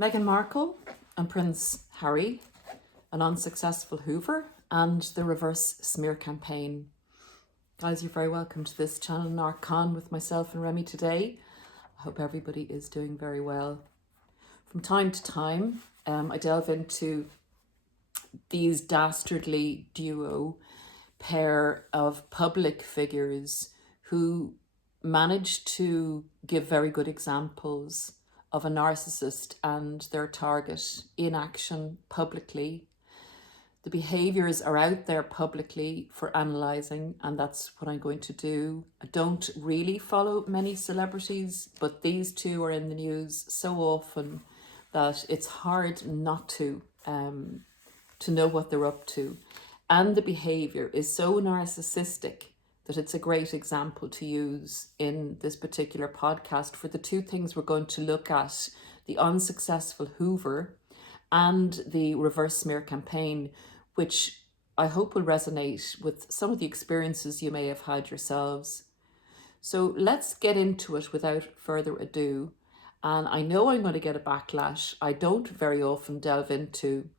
Meghan Markle and Prince Harry, an unsuccessful Hoover, and the reverse smear campaign. Guys, you're very welcome to this channel, narcscon, with myself and Remy today. I hope everybody is doing very well. From time to time, I delve into these dastardly duo pair of public figures who managed to give very good examples of a narcissist and their target in action publicly. The behaviours are out there publicly for analysing, and that's what I'm going to do. I don't really follow many celebrities, but these two are in the news so often that it's hard not to know what they're up to. And the behaviour is so narcissistic that it's a great example to use in this particular podcast for the two things we're going to look at: the unsuccessful Hoover and the reverse smear campaign, which I hope will resonate with some of the experiences you may have had yourselves. So let's get into it without further ado. And I know I'm going to get a backlash. I don't very often delve into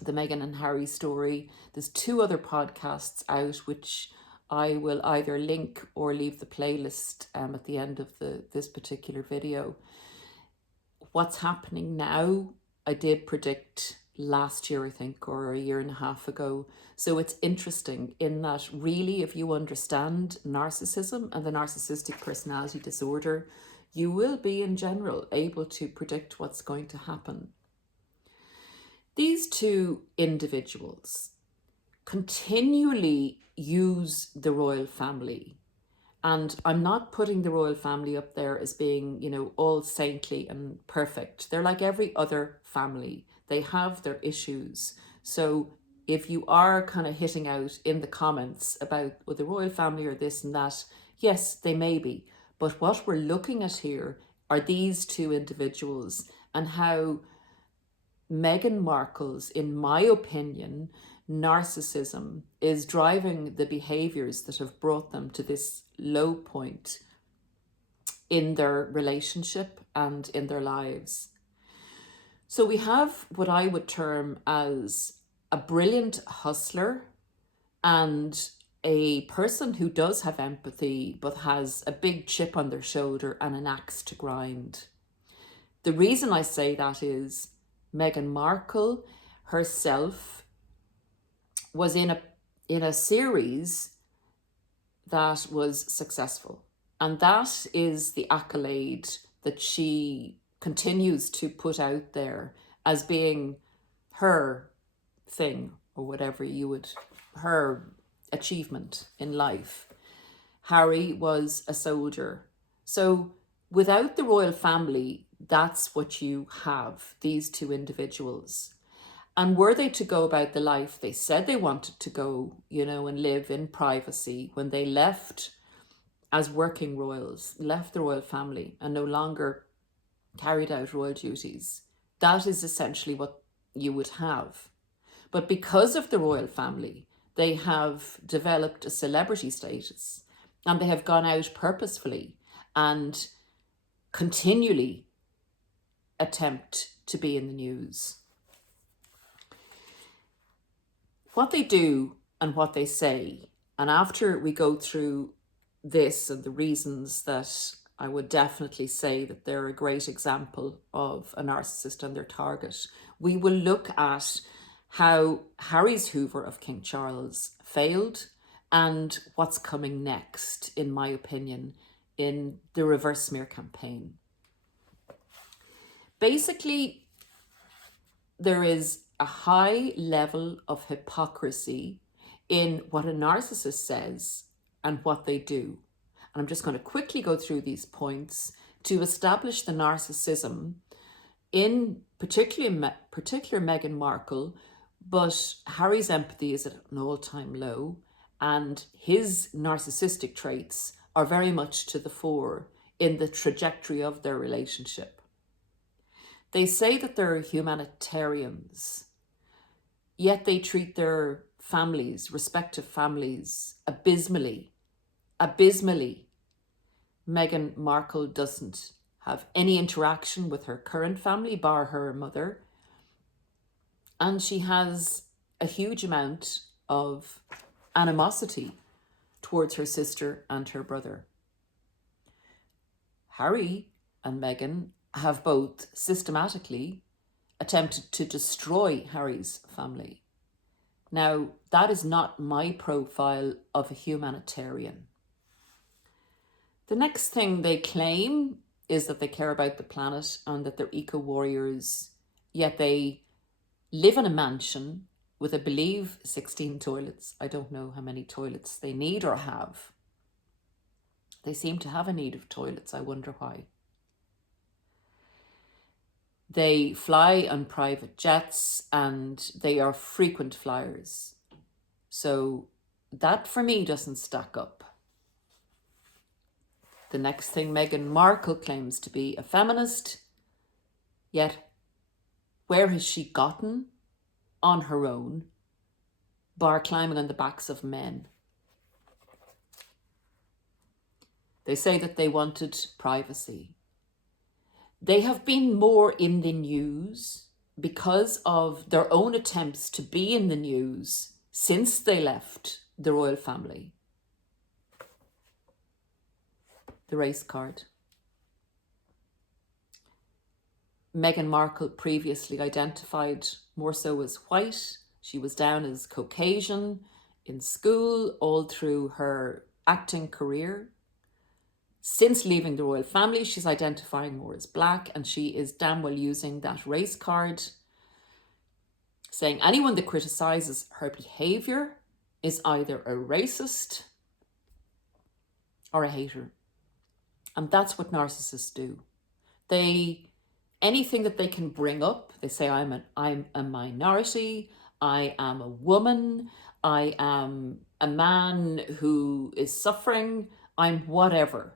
the Meghan and Harry story. There's two other podcasts out which I will either link or leave the playlist at the end of this particular video. What's happening now, I did predict last year, I think, or a year and a half ago. So it's interesting in that really, if you understand narcissism and the narcissistic personality disorder, you will be in general able to predict what's going to happen. These two individuals continually use the royal family. And I'm not putting the royal family up there as being, you know, all saintly and perfect. They're like every other family. They have their issues. So if you are kind of hitting out in the comments about the royal family or this and that, yes, they may be. But what we're looking at here are these two individuals and how Meghan Markle's, in my opinion, narcissism is driving the behaviours that have brought them to this low point in their relationship and in their lives. So we have what I would term as a brilliant hustler and a person who does have empathy but has a big chip on their shoulder and an axe to grind. The reason I say that is Meghan Markle herself was in a series that was successful, and that is the accolade that she continues to put out there as being her thing, or whatever you would, her achievement in life. Harry was a soldier. So without the royal family, that's what you have, these two individuals. And were they to go about the life they said they wanted to go, you know, and live in privacy, when they left as working royals, left the royal family and no longer carried out royal duties, that is essentially what you would have. But because of the royal family, they have developed a celebrity status, and they have gone out purposefully and continually attempt to be in the news. What they do and what they say, and after we go through this and the reasons that I would definitely say that they're a great example of a narcissist and their target, we will look at how Harry's Hoover of King Charles failed and what's coming next, in my opinion, in the reverse smear campaign. Basically, there is a high level of hypocrisy in what a narcissist says and what they do. And I'm just going to quickly go through these points to establish the narcissism in particular Meghan Markle, but Harry's empathy is at an all-time low, and his narcissistic traits are very much to the fore in the trajectory of their relationship. They say that they're humanitarians, yet they treat their families, respective families, abysmally. Meghan Markle doesn't have any interaction with her current family, bar her mother. And she has a huge amount of animosity towards her sister and her brother. Harry and Meghan have both systematically attempted to destroy Harry's family. Now, that is not my profile of a humanitarian. The next thing they claim is that they care about the planet and that they're eco-warriors, yet they live in a mansion with, I believe, 16 toilets. I don't know how many toilets they need or have. They seem to have a need of toilets. I wonder why. They fly on private jets and they are frequent flyers. So that for me doesn't stack up. The next thing, Meghan Markle claims to be a feminist, yet where has she gotten on her own, bar climbing on the backs of men? They say that they wanted privacy. They have been more in the news because of their own attempts to be in the news since they left the royal family. The race card. Meghan Markle previously identified more so as white. She was down as Caucasian in school all through her acting career. Since leaving the royal family, she's identifying more as black, and she is damn well using that race card, saying anyone that criticises her behaviour is either a racist or a hater. And that's what narcissists do. Anything that they can bring up, they say, I'm a minority, I am a woman, I am a man who is suffering, I'm whatever,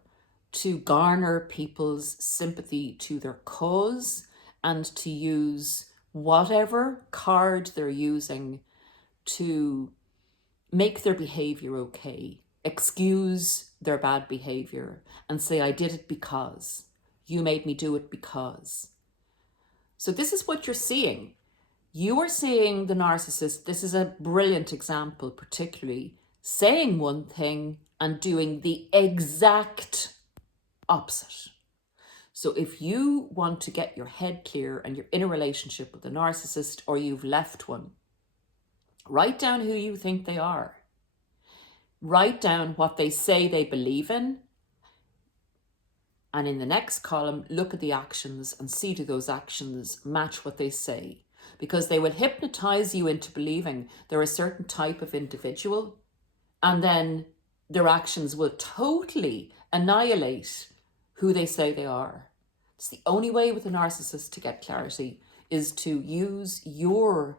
to garner people's sympathy to their cause and to use whatever card they're using to make their behaviour okay, excuse their bad behaviour and say, I did it because, you made me do it because. So this is what you're seeing. You are seeing the narcissist, this is a brilliant example particularly, saying one thing and doing the exact opposite. So if you want to get your head clear and you're in a relationship with a narcissist or you've left one, write down who you think they are. Write down what they say they believe in. And in the next column, look at the actions and see do those actions match what they say. Because they will hypnotize you into believing they're a certain type of individual, and then their actions will totally annihilate who they say they are. It's the only way with a narcissist to get clarity is to use your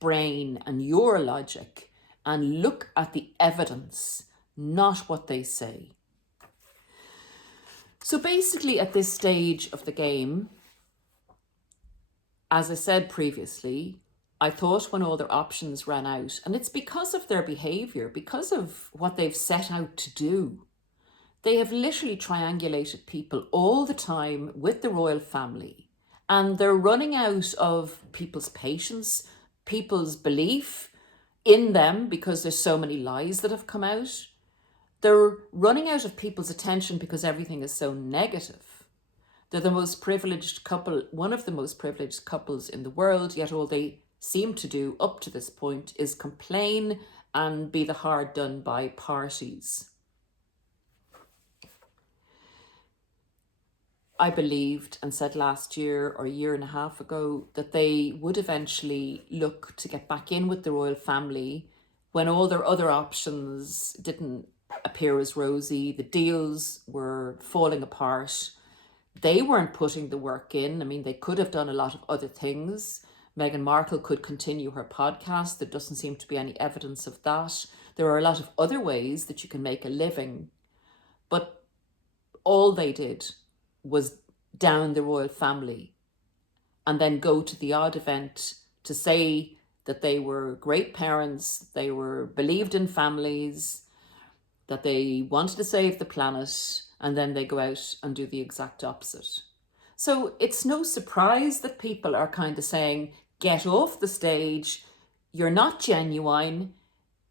brain and your logic and look at the evidence, not what they say. So basically at this stage of the game, as I said previously, I thought when all their options ran out, and it's because of their behaviour, because of what they've set out to do. They have literally triangulated people all the time with the royal family, and they're running out of people's patience, people's belief in them because there's so many lies that have come out. They're running out of people's attention because everything is so negative. They're the most privileged couple, one of the most privileged couples in the world, yet all they seem to do up to this point is complain and be the hard done by parties. I believed and said last year or a year and a half ago that they would eventually look to get back in with the royal family when all their other options didn't appear as rosy. The deals were falling apart. They weren't putting the work in. I mean, they could have done a lot of other things. Meghan Markle could continue her podcast. There doesn't seem to be any evidence of that. There are a lot of other ways that you can make a living. But all they did was down the royal family and then go to the odd event to say that they were great parents, they were believed in families, that they wanted to save the planet, and then they go out and do the exact opposite. So it's no surprise that people are kind of saying, get off the stage, you're not genuine,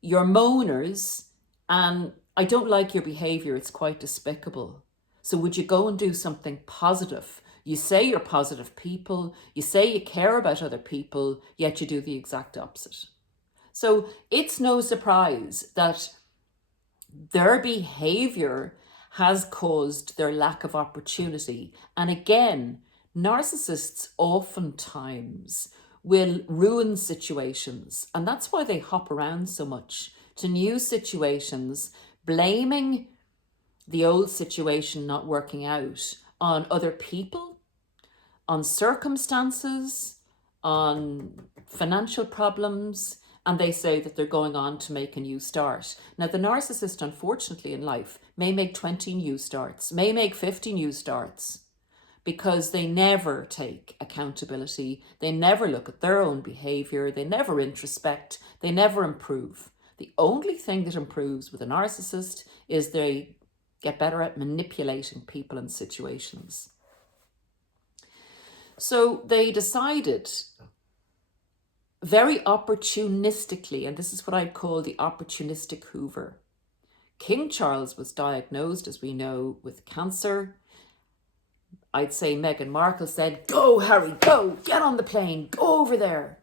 you're moaners, and I don't like your behaviour, it's quite despicable. So would you go and do something positive? You say you're positive people, you say you care about other people, yet you do the exact opposite. So it's no surprise that their behaviour has caused their lack of opportunity. And again, narcissists oftentimes will ruin situations. And that's why they hop around so much to new situations, blaming the old situation not working out on other people, on circumstances, on financial problems, and they say that they're going on to make a new start. Now, the narcissist, unfortunately, in life may make 20 new starts, may make 50 new starts, because they never take accountability. They never look at their own behaviour. They never introspect. They never improve. The only thing that improves with a narcissist is they get better at manipulating people and situations. So they decided very opportunistically, and this is what I'd call the opportunistic Hoover. King Charles was diagnosed, as we know, with cancer. I'd say Meghan Markle said, go Harry, go, get on the plane, go over there,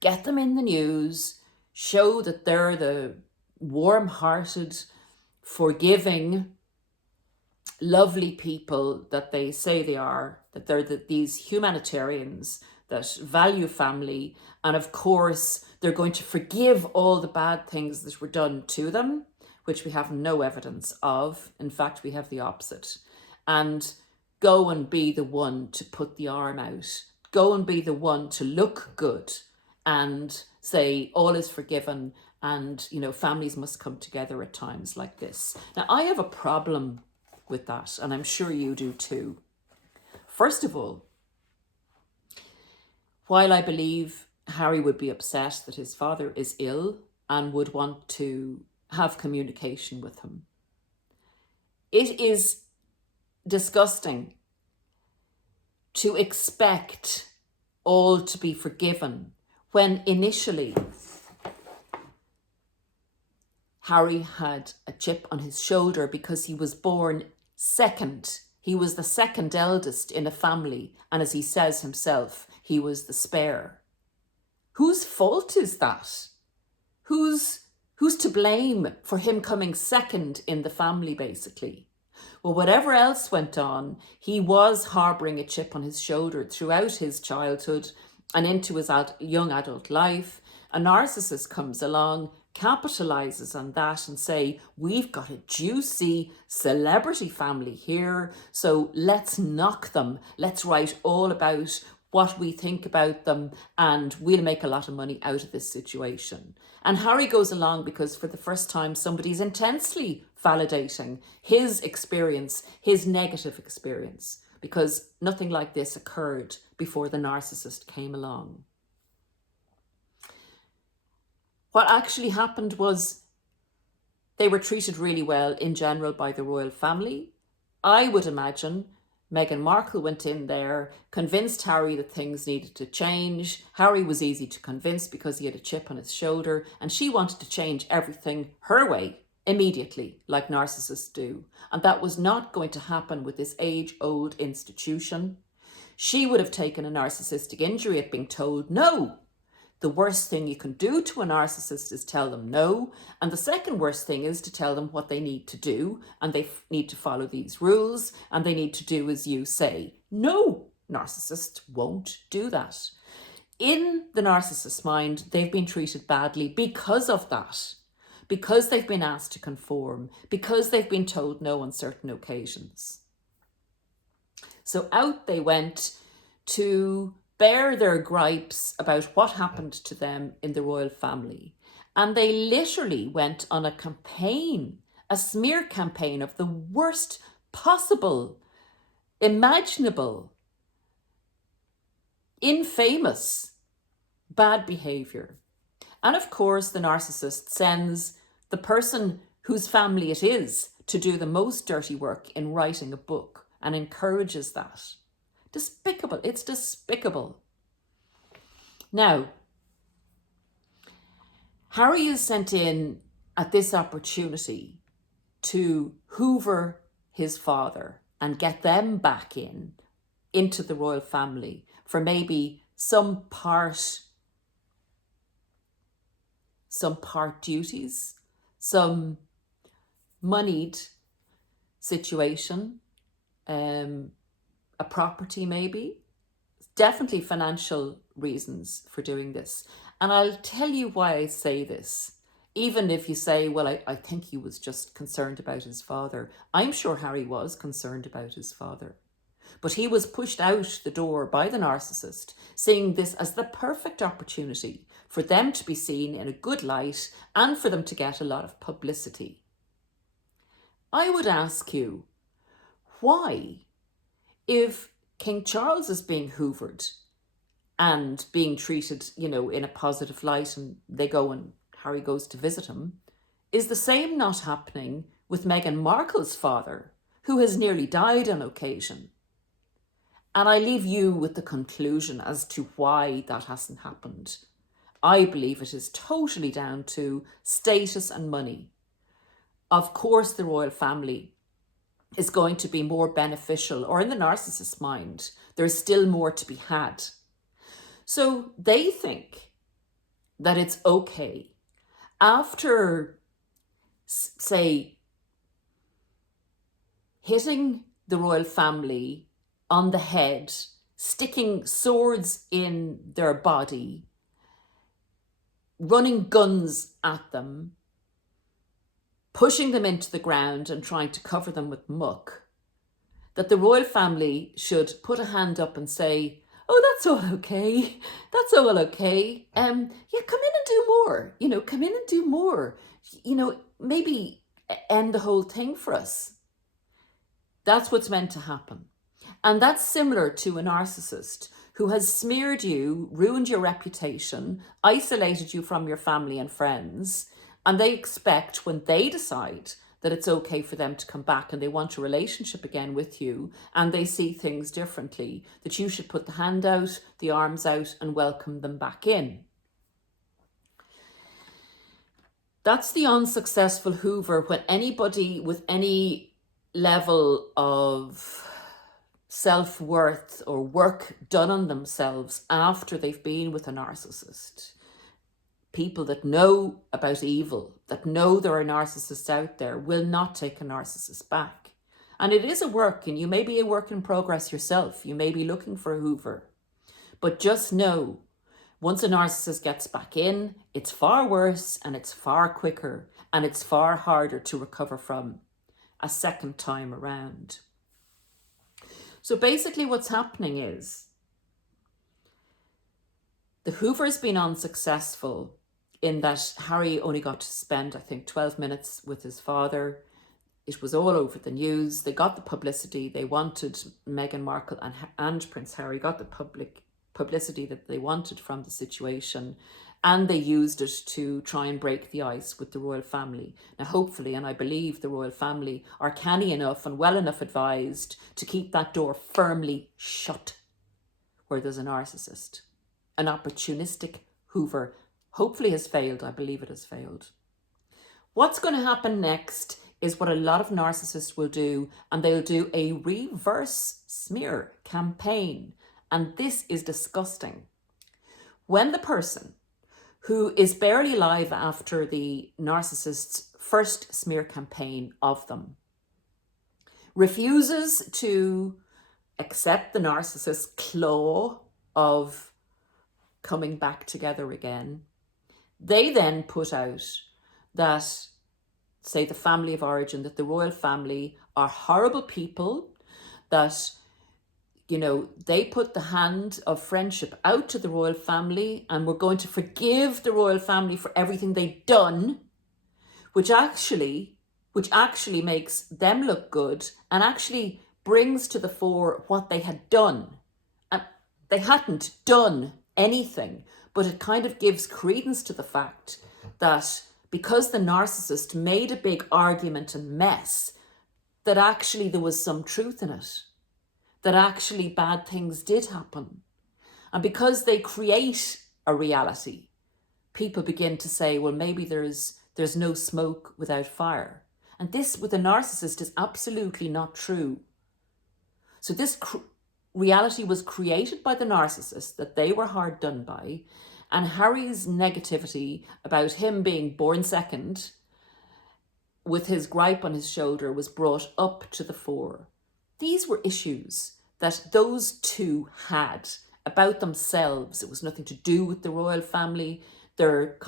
get them in the news, show that they're the warm-hearted, forgiving, lovely people that they say they are, that they're these humanitarians that value family, and of course they're going to forgive all the bad things that were done to them, which we have no evidence of. In fact, we have the opposite. And go and be the one to put the arm out, go and be the one to look good and say all is forgiven, and families must come together at times like this. Now, I have a problem with that, and I'm sure you do too. First of all, while I believe Harry would be upset that his father is ill and would want to have communication with him, it is disgusting to expect all to be forgiven when initially Harry had a chip on his shoulder because he was born second. He was the second eldest in a family, and as he says himself, he was the spare. Whose fault is that? Who's to blame for him coming second in the family, basically? Well, whatever else went on, he was harbouring a chip on his shoulder throughout his childhood and into his young adult life. A narcissist comes along, capitalizes on that and say, we've got a juicy celebrity family here, so let's knock them. Let's write all about what we think about them, and we'll make a lot of money out of this situation. And Harry goes along because for the first time, somebody's intensely validating his experience, his negative experience, because nothing like this occurred before the narcissist came along. What actually happened was they were treated really well in general by the royal family. I would imagine Meghan Markle went in there, convinced Harry that things needed to change. Harry was easy to convince because he had a chip on his shoulder, and she wanted to change everything her way immediately, like narcissists do. And that was not going to happen with this age-old institution. She would have taken a narcissistic injury at being told no. The worst thing you can do to a narcissist is tell them no. And the second worst thing is to tell them what they need to do. And they need to follow these rules. And they need to do as you say. No, narcissists won't do that. In the narcissist's mind, they've been treated badly because of that. Because they've been asked to conform. Because they've been told no on certain occasions. So out they went to bear their gripes about what happened to them in the royal family. And they literally went on a campaign, a smear campaign of the worst possible, imaginable, infamous, bad behaviour. And of course, the narcissist sends the person whose family it is to do the most dirty work in writing a book and encourages that. Despicable. It's despicable. Now, Harry is sent in at this opportunity to hoover his father and get them back into the royal family for maybe some part duties, some moneyed situation, a property maybe, definitely financial reasons for doing this. And I'll tell you why I say this. Even if you say, well, I think he was just concerned about his father. I'm sure Harry was concerned about his father. But he was pushed out the door by the narcissist, seeing this as the perfect opportunity for them to be seen in a good light and for them to get a lot of publicity. I would ask you, why, if King Charles is being hoovered and being treated, in a positive light, and they go and Harry goes to visit him, is the same not happening with Meghan Markle's father, who has nearly died on occasion? And I leave you with the conclusion as to why that hasn't happened. I believe it is totally down to status and money. Of course, the royal family is going to be more beneficial, or in the narcissist's mind, there's still more to be had. So they think that it's okay after, say, hitting the royal family on the head, sticking swords in their body, running guns at them, pushing them into the ground and trying to cover them with muck, that the royal family should put a hand up and say, oh, that's all okay. That's all okay. Yeah, come in and do more. Come in and do more. Maybe end the whole thing for us. That's what's meant to happen. And that's similar to a narcissist who has smeared you, ruined your reputation, isolated you from your family and friends, and they expect, when they decide that it's okay for them to come back and they want a relationship again with you, and they see things differently, that you should put the hand out, the arms out, and welcome them back in. That's the unsuccessful hoover, when anybody with any level of self-worth or work done on themselves after they've been with a narcissist, people that know about evil, that know there are narcissists out there, will not take a narcissist back. And it is a work, and you may be a work in progress yourself. You may be looking for a hoover. But just know, once a narcissist gets back in, it's far worse and it's far quicker and it's far harder to recover from a second time around. So basically what's happening is the hoover's been unsuccessful in that Harry only got to spend, I think, 12 minutes with his father. It was all over the news. They got the publicity. They wanted, Meghan Markle and Prince Harry got the public publicity that they wanted from the situation, and they used it to try and break the ice with the royal family. Now, hopefully, and I believe the royal family are canny enough and well enough advised to keep that door firmly shut where there's a narcissist. An opportunistic hoover hopefully has failed. I believe it has failed. What's going to happen next is what a lot of narcissists will do, and they'll do a reverse smear campaign. And this is disgusting. When the person who is barely alive after the narcissist's first smear campaign of them refuses to accept the narcissist's claw of coming back together again, they then put out that, say, the family of origin, that the royal family are horrible people, that, they put the hand of friendship out to the royal family and we're going to forgive the royal family for everything they've done, which actually makes them look good and actually brings to the fore what they had done. And they hadn't done anything, but it kind of gives credence to the fact that because the narcissist made a big argument and mess, that actually there was some truth in it. that actually bad things did happen. And because they create a reality, people begin to say, well, maybe there's no smoke without fire. And this with a narcissist is absolutely not true. So this reality was created by the narcissist, that they were hard done by, and Harry's negativity about him being born second with his gripe on his shoulder was brought up to the fore. These were issues that those two had about themselves. It was nothing to do with the royal family. Look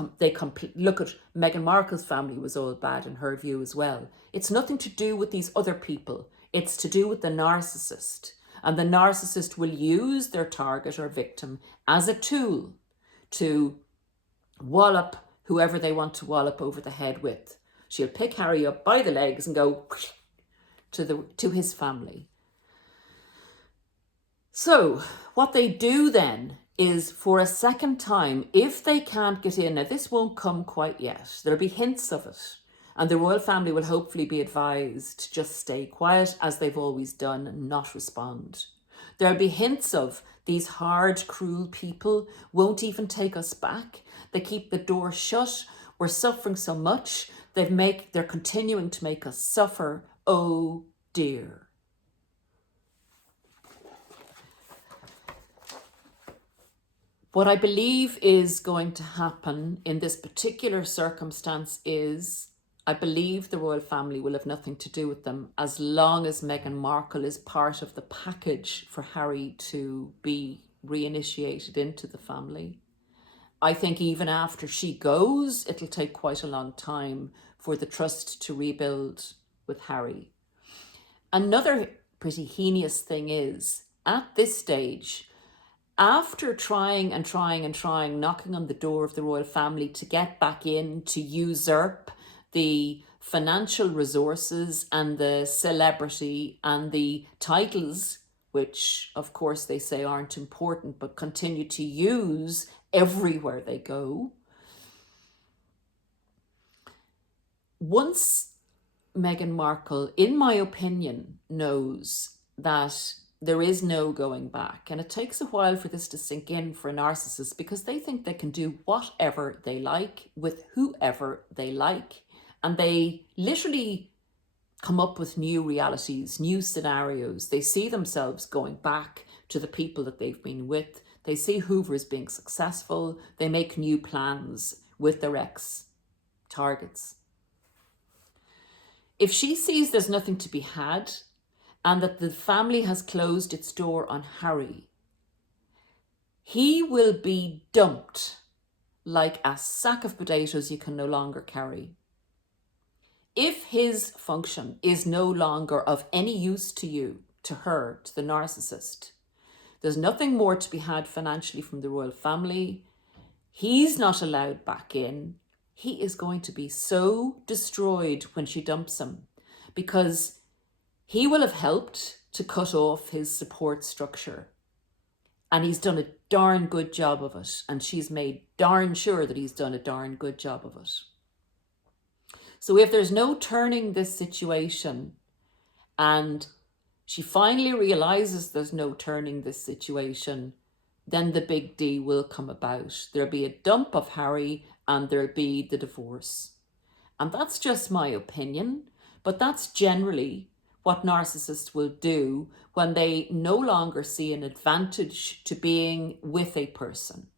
at Meghan Markle's family was all bad in her view as well. It's nothing to do with these other people. It's to do with the narcissist. And the narcissist will use their target or victim as a tool to wallop whoever they want to wallop over the head with. She'll pick Harry up by the legs and go to his family. So what they do then is, for a second time, if they can't get in, now this won't come quite yet, there'll be hints of it, and the royal family will hopefully be advised to just stay quiet as they've always done and not respond. There'll be hints of these hard, cruel people won't even take us back. They keep the door shut. We're suffering so much. They're continuing to make us suffer. Oh dear. What I believe is going to happen in this particular circumstance is, I believe the royal family will have nothing to do with them as long as Meghan Markle is part of the package for Harry to be reinitiated into the family. I think even after she goes, it'll take quite a long time for the trust to rebuild with Harry. Another pretty heinous thing is, at this stage, after trying, knocking on the door of the royal family to get back in, to usurp the financial resources and the celebrity and the titles, which of course they say aren't important, but continue to use everywhere they go. Once Meghan Markle, in my opinion, knows that there is no going back, and it takes a while for this to sink in for a narcissist, because they think they can do whatever they like with whoever they like, and they literally come up with new realities, new scenarios. They see themselves going back to the people that they've been with. They see Hoover as being successful. They make new plans with their ex-targets. If she sees there's nothing to be had and that the family has closed its door on Harry, he will be dumped like a sack of potatoes you can no longer carry. If his function is no longer of any use to you, to her, to the narcissist, there's nothing more to be had financially from the royal family. He's not allowed back in. He is going to be so destroyed when she dumps him, because he will have helped to cut off his support structure. And he's done a darn good job of it. And she's made darn sure that he's done a darn good job of it. So if there's no turning this situation, and she finally realizes there's no turning this situation, then the big D will come about. There'll be a dump of Harry and there'll be the divorce. And that's just my opinion, but that's generally what narcissists will do when they no longer see an advantage to being with a person.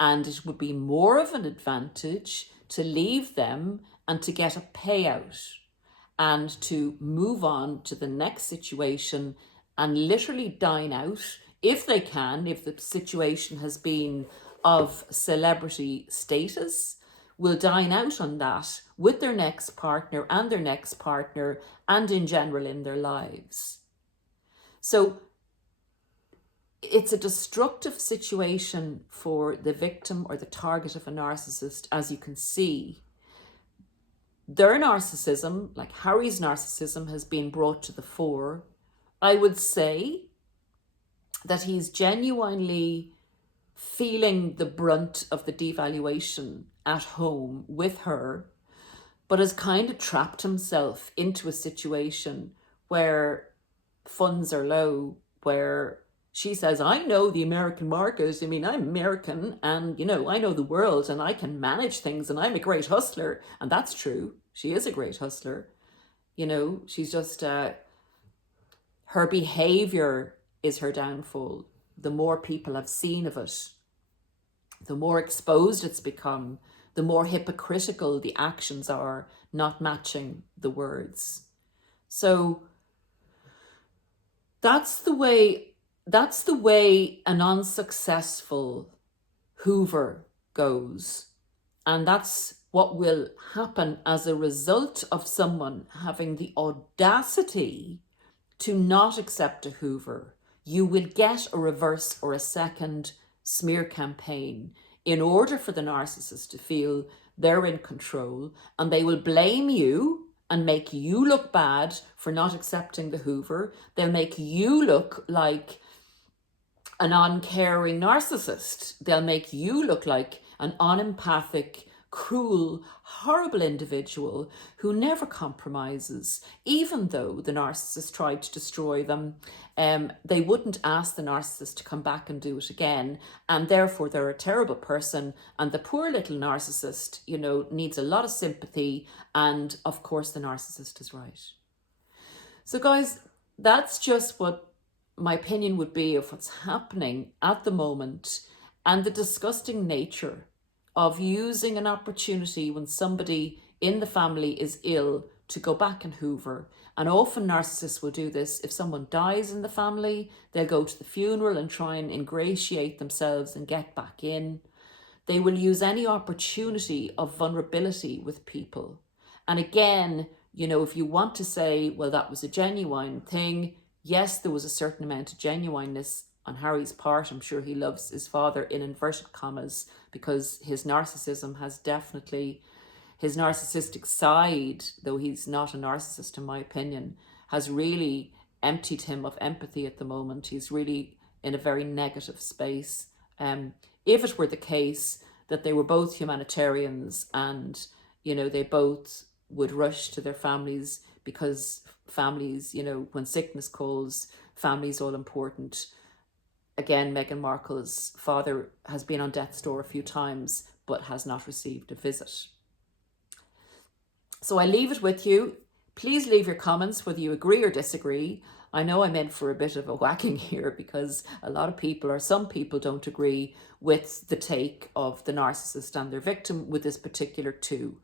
And it would be more of an advantage to leave them and to get a payout and to move on to the next situation and literally dine out, if they can, if the situation has been of celebrity status, will dine out on that with their next partner and their next partner and in general in their lives. So it's a destructive situation for the victim or the target of a narcissist, as you can see. Their narcissism, like Harry's narcissism, has been brought to the fore. I would say that he's genuinely feeling the brunt of the devaluation at home with her, but has kind of trapped himself into a situation where funds are low, where she says, I know the American market. I mean, I'm American and, I know the world and I can manage things and I'm a great hustler. And that's true. She is a great hustler. She's just, her behaviour is her downfall. The more people have seen of it, the more exposed it's become, the more hypocritical the actions are, not matching the words. So that's the way an unsuccessful Hoover goes. And that's what will happen as a result of someone having the audacity to not accept a Hoover. You will get a reverse or a second smear campaign in order for the narcissist to feel they're in control, and they will blame you and make you look bad for not accepting the Hoover. They'll make you look like an uncaring narcissist. They'll make you look like an unempathic, cruel, horrible individual who never compromises. Even though the narcissist tried to destroy them, they wouldn't ask the narcissist to come back and do it again, and therefore they're a terrible person, and the poor little narcissist, needs a lot of sympathy, and of course the narcissist is right. So guys, that's just what my opinion would be of what's happening at the moment, and the disgusting nature of using an opportunity when somebody in the family is ill to go back and Hoover. And often narcissists will do this. If someone dies in the family, they'll go to the funeral and try and ingratiate themselves and get back in. They will use any opportunity of vulnerability with people. And again, if you want to say, well, that was a genuine thing, yes, there was a certain amount of genuineness on Harry's part. I'm sure he loves his father in inverted commas, because his narcissism has definitely, his narcissistic side, though he's not a narcissist in my opinion, has really emptied him of empathy at the moment. He's really in a very negative space. If it were the case that they were both humanitarians and, they both would rush to their families, because families, when sickness calls, family's all important. Again, Meghan Markle's father has been on death's door a few times, but has not received a visit. So I leave it with you. Please leave your comments, whether you agree or disagree. I know I'm in for a bit of a whacking here, because a lot of people, or some people, don't agree with the take of the narcissist and their victim with this particular two.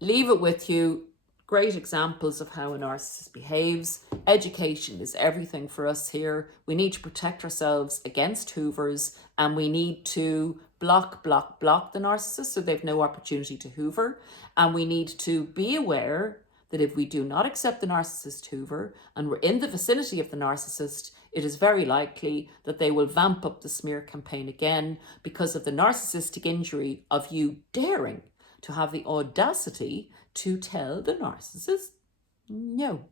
Leave it with you. Great examples of how a narcissist behaves. Education is everything for us here. We need to protect ourselves against Hoovers, and we need to block the narcissist so they've no opportunity to Hoover. And we need to be aware that if we do not accept the narcissist Hoover and we're in the vicinity of the narcissist, it is very likely that they will vamp up the smear campaign again, because of the narcissistic injury of you daring to have the audacity to tell the narcissist no.